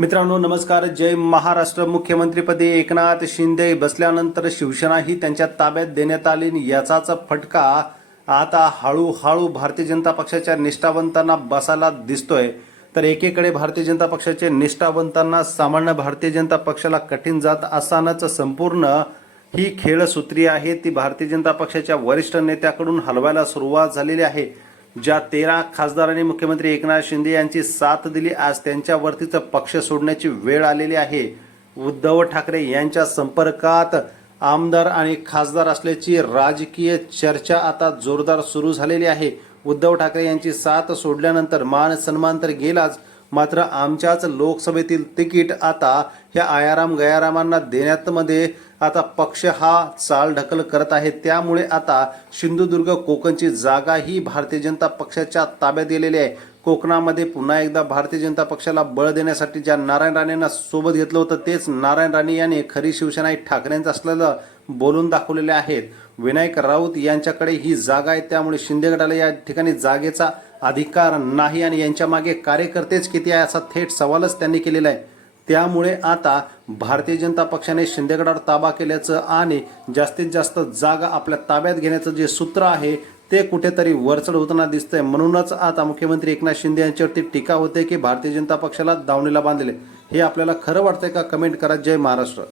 मित्रांनो नमस्कार. जय महाराष्ट्र. मुख्यमंत्रीपदी एकनाथ शिंदे बसल्यानंतर शिवसेना ही त्यांच्या ताब्यात देण्यात आली याचाच फटका आता हळूहळू भारतीय जनता पक्षाच्या निष्ठावंतांना बसायला दिसतोय. तर एकीकडे भारतीय जनता पक्षाचे निष्ठावंतांना सामान्य भारतीय जनता पक्षाला कठीण जात असतानाच संपूर्ण ही खेळसूत्री आहे. ती भारतीय जनता पक्षाच्या वरिष्ठ नेत्याकडून हलवायला सुरुवात झालेली आहे. ज्या तेरा खासदारांनी मुख्यमंत्री एकनाथ शिंदे यांची साथ दिली आज त्यांच्यावरतीच पक्ष सोडण्याची वेळ आलेली आहे. उद्धव ठाकरे यांच्या संपर्कात आमदार आणि खासदार असल्याची राजकीय चर्चा आता जोरदार सुरू झालेली आहे. उद्धव ठाकरे यांची साथ सोडल्यानंतर मान सन्मान तर गेलाच मात्र आमच्याच लोकसभेतील तिकीट आता ह्या आयाराम गयारामांना देण्यात मध्ये आता पक्ष हा चाल ढकल करत आहे. त्यामुळे आता सिंधुदुर्ग कोकणची जागा ही भारतीय जनता पक्षाच्या ताब्यात गेलेली आहे. कोकणामध्ये पुन्हा एकदा भारतीय जनता पक्षाला बळ देण्यासाठी ज्या नारायण राणेंना सोबत घेतलं होतं तेच नारायण राणे यांनी खरी शिवसेना ही ठाकरेंचं असलेलं बोलून दाखवलेले आहेत. विनायक राऊत यांच्याकडे ही जागा आहे. त्यामुळे शिंदे गटाला या ठिकाणी जागेचा अधिकार नाही आणि यांच्या मागे कार्यकर्तेच किती आहे असा थेट सवालच त्यांनी केलेला आहे. त्यामुळे आता भारतीय जनता पक्षाने शिंदेगडावर ताबा केल्याचं आणि जास्तीत जास्त जागा आपल्या ताब्यात घेण्याचं जे सूत्र आहे ते कुठेतरी वरचढ होताना दिसतंय. म्हणूनच आता मुख्यमंत्री एकनाथ शिंदे यांच्यावरती टीका होते की भारतीय जनता पक्षाला दावणीला बांधले. हे आपल्याला खरं वाटतंय का? कमेंट करा. जय महाराष्ट्र.